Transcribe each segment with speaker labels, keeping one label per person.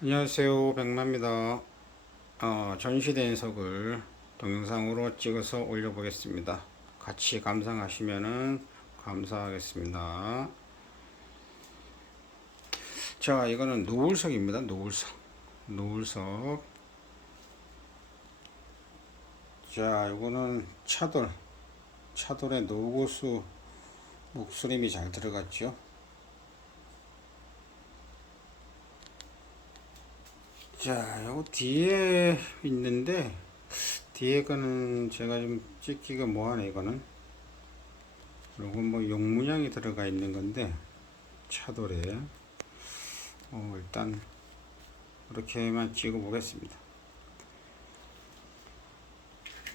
Speaker 1: 안녕하세요. 백마입니다. 어, 전시된 석을 동영상으로 찍어서 올려 보겠습니다. 같이 감상하시면 감사하겠습니다. 자 이거는 노을석입니다. 노을석. 노을석. 자 이거는 차돌. 차돌에 노고수 목수림이 잘 들어갔죠 자, 요 뒤에 있는데 뒤에 거는 제가 좀 찍기가 뭐하네 이거는. 요건 뭐 용문양이 들어가 있는 건데 차돌에 어, 일단 이렇게만 찍어 보겠습니다.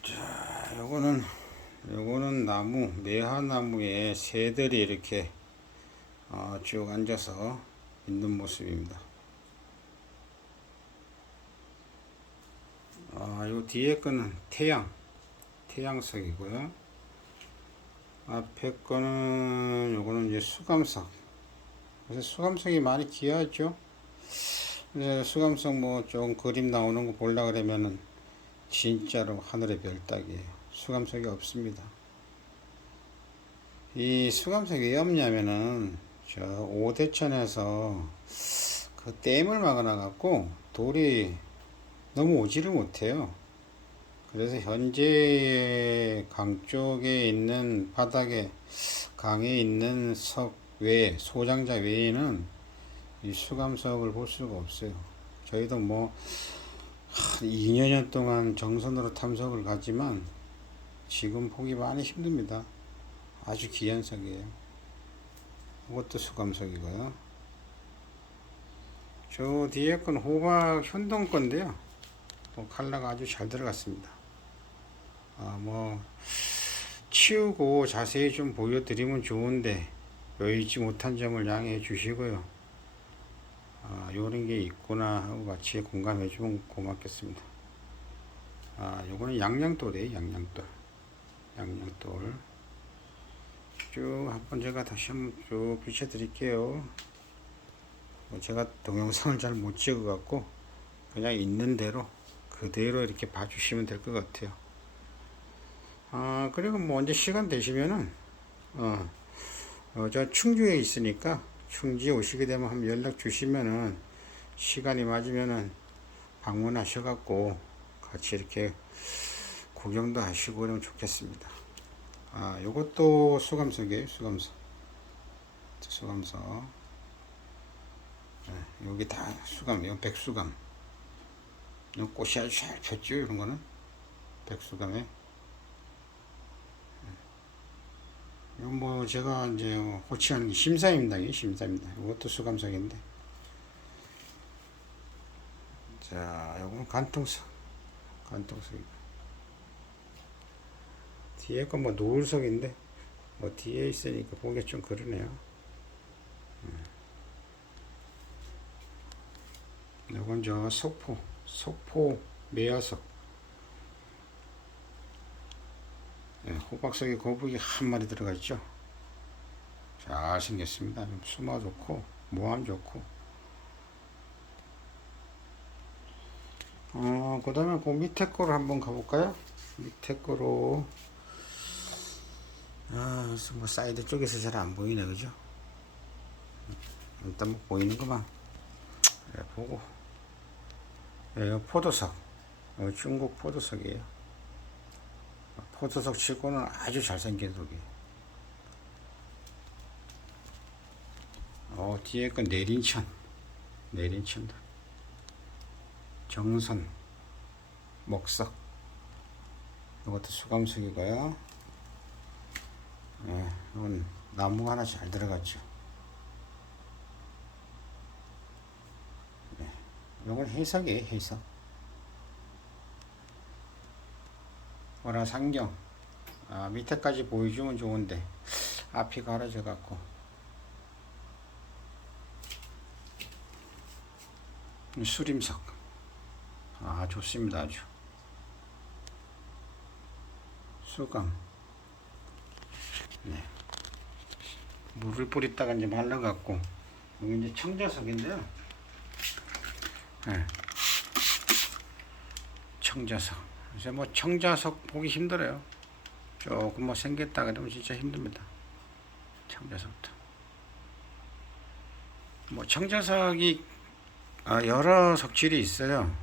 Speaker 1: 자, 요거는 요거는 나무 매화나무에 새들이 이렇게 어, 쭉 앉아서 있는 모습입니다. 아, 요 뒤에 거는 태양, 태양석이고요. 앞에 거는 요거는 이제 수감석. 그래서 수감석이 많이 귀하죠. 수감석 뭐 좀 그림 나오는 거 보려 그러면은 진짜로 하늘의 별 따기예요. 수감석이 없습니다. 이 수감석이 왜 없냐면은 저 오대천에서 그 댐을 막아놔 갖고 돌이 너무 오지를 못해요. 그래서 현재 강 쪽에 있는 바닥에 강에 있는 석 외에 소장자 외에는 이 수감석을 볼 수가 없어요. 저희도 뭐 2년 동안 정선으로 탐석을 가지만 지금 보기 많이 힘듭니다. 아주 귀한 석이에요. 이것도 수감석이고요. 저 뒤에 건 호박 현동 건데요. 뭐 칼라가 아주 잘 들어갔습니다. 아, 뭐 치우고 자세히 좀 보여드리면 좋은데 여의치 못한 점을 양해해 주시고요. 아, 요런 게 있구나 하고 같이 공감해 주면 고맙겠습니다. 아, 요거는 양양돌이에요, 양양돌. 양양돌. 쭉 한번 제가 다시 한번 쭉 비춰 드릴게요. 뭐 제가 동영상을 잘 못 찍어 갖고 그냥 있는 대로 그대로 이렇게 봐주시면 될 것 같아요. 아, 그리고 뭐 언제 시간 되시면은, 어, 어, 저 충주에 있으니까 충주에 오시게 되면 한번 연락 주시면은 시간이 맞으면은 방문하셔갖고 같이 이렇게 구경도 하시고 그러면 좋겠습니다. 아, 요것도 수감석이에요, 수감석. 수감석. 네, 여기 다 수감, 이건 백수감. 이 꽃이 아주 잘 폈죠 이런 거는? 백수감에? 이건 뭐 제가 이제 게 심사입니다 심사입니다 이것도 수감석인데. 자 이거는 간통석. 간통석이고 뒤에 건 뭐 노을석인데 뭐 뒤에 있으니까 보기 좀 그러네요. 이건 저 석포 석포 매화석. 네, 호박석에 거북이 한 마리 들어가 있죠? 잘 생겼습니다. 좀 수마 좋고 모함 좋고. 어, 그 다음에 그 밑에 거로 한번 가볼까요? 밑에 거로. 아, 뭐 사이드 쪽에서 잘 안 보이네 그죠? 일단 뭐 보이는 것만. 그래, 보고 예, 포도석. 어, 중국 포도석이에요. 포도석 치고는 아주 잘생긴 독이. 어, 뒤에 건 내린천. 내린천도. 정선. 목석. 이것도 수감석이고요. 예, 이건 나무 하나 잘 들어갔죠. 이건 해석이에요, 해석. 뭐라 상경. 아, 밑에까지 보여주면 좋은데, 앞이 가려져 갖고. 수림석. 아, 좋습니다, 아주. 수감. 네. 물을 뿌렸다가 이제 말라갖고, 여기 이제 청자석인데요. 예. 청자석. 이제 뭐 청자석 보기 힘들어요. 조금 뭐 생겼다 그러면 진짜 힘듭니다. 청자석도. 뭐 청자석이 아, 여러 석질이 있어요.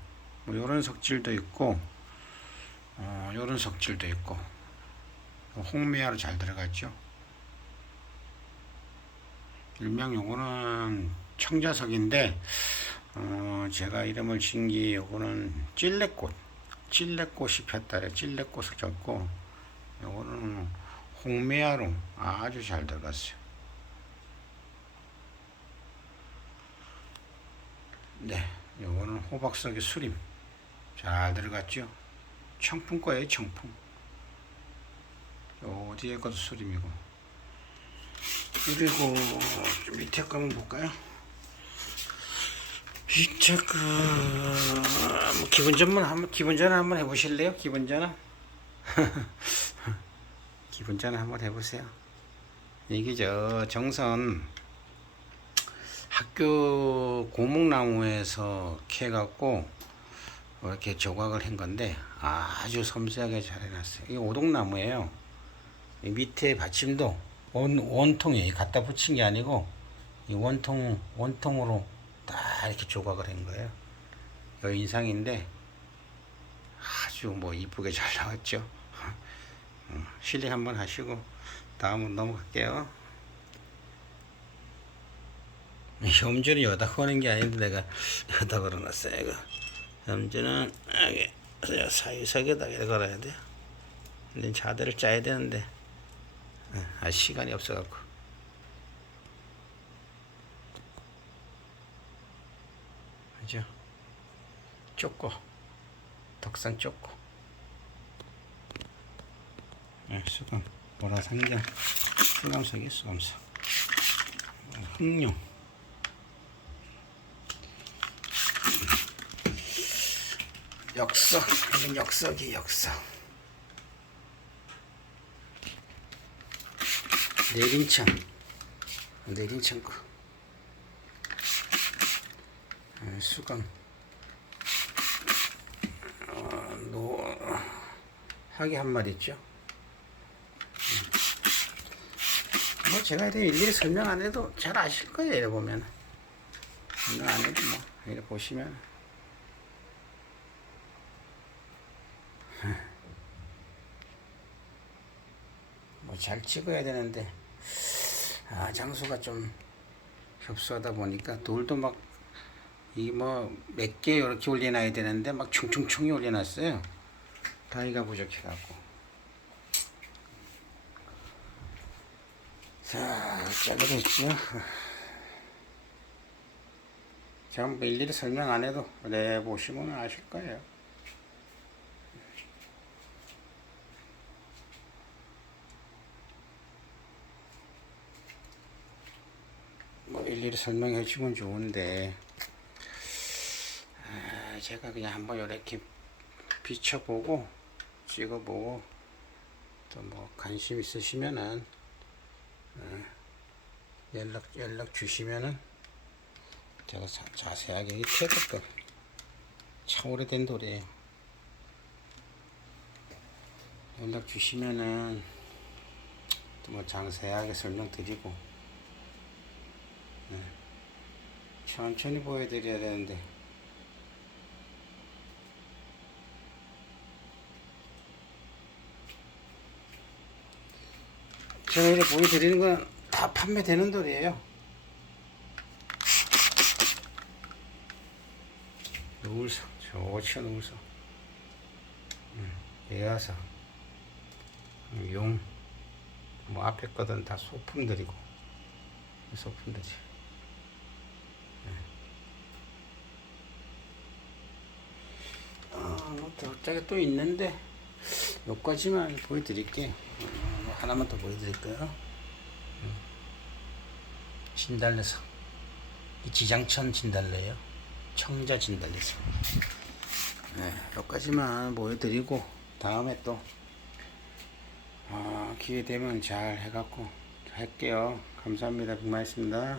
Speaker 1: 뭐 이런 석질도 있고, 어, 이런 석질도 있고, 홍미화로 잘 들어갔죠. 일명 요거는 청자석인데, 어, 제가 이름을 게 요거는 찔레꽃, 찔레꽃이 폈다래 찔레꽃을 졌고, 요거는 홍미화로 아주 잘 들어갔어요. 네, 요거는 호박석의 수림 잘 들어갔죠. 청풍 거예요, 청풍. 요 뒤에 것도 수림이고. 그리고 좀 밑에 거 한번 볼까요? 거, 뭐 기본 전문 한번 기본 전환 한번 해보실래요? 기본 전환 한번 해보세요. 이게 저 정선 학교 고목나무에서 캐갖고 이렇게 조각을 한 건데 아주 섬세하게 잘 해놨어요. 이게 오동나무예요. 이 밑에 받침도 원, 원통이에요. 갖다 붙인 게 아니고 이 원통 원통으로 딱 이렇게 조각을 한 거예요. 여 인상인데 아주 뭐 이쁘게 잘 나왔죠. 어, 실력 한번 하시고 다음으로 넘어갈게요. 염주는 여다 거는 게 아닌데 내가 여다 걸어놨어요 이거 염주는 여기 이렇게 걸어야 돼요 근데 자대를 짜야 되는데 아 시간이 없어갖고 그죠 쫓고 덕상 쫓고. 네, 수감 보라상경 수감석이 수감석 흑룡. 역석 이건 역석이 역석. 내린천 내린천 거 어, 수강 어, 노 하기 한 마리 있죠? 음. 뭐 제가 이렇게 일일이 설명 안 해도 잘 아실 거예요 이래 보면 설명 안 해도 뭐 이래 보시면 뭐 잘 찍어야 되는데 아 장소가 좀 협소하다 보니까 돌도 막 이뭐몇 개 이렇게 올려놔야 되는데 막 충충충이 올려놨어요. 다리가 부족해갖고. 자 됐죠. 제가 뭐 일일이 설명 안 해도 네 보시면 아실 거예요. 뭐 일일이 설명해 주면 좋은데. 아, 제가 그냥 한번 이렇게 비춰보고 찍어보고 또 뭐 관심 있으시면은 어, 연락 연락 주시면은 제가 자, 자세하게 이 태극도 참 오래된 돌이에요. 연락 주시면은 또 뭐 장세하게 설명드리고 천천히 보여드려야 되는데 제가 이렇게 보여드리는 건 다 판매되는 돌이에요. 노을서 좋죠 노을서 음, 예화서 음, 용뭐 앞에 거든 다 소품들이고 소품들이 어, 저쪽에 또 있는데 여기까지만 보여드릴게 어, 하나만 더 보여드릴까요? 음. 진달래석 이 지장천 진달래요. 청자 진달래석 네, 여기까지만 보여드리고 다음에 또 어, 기회 되면 잘 해갖고 할게요. 감사합니다. 빅마였습니다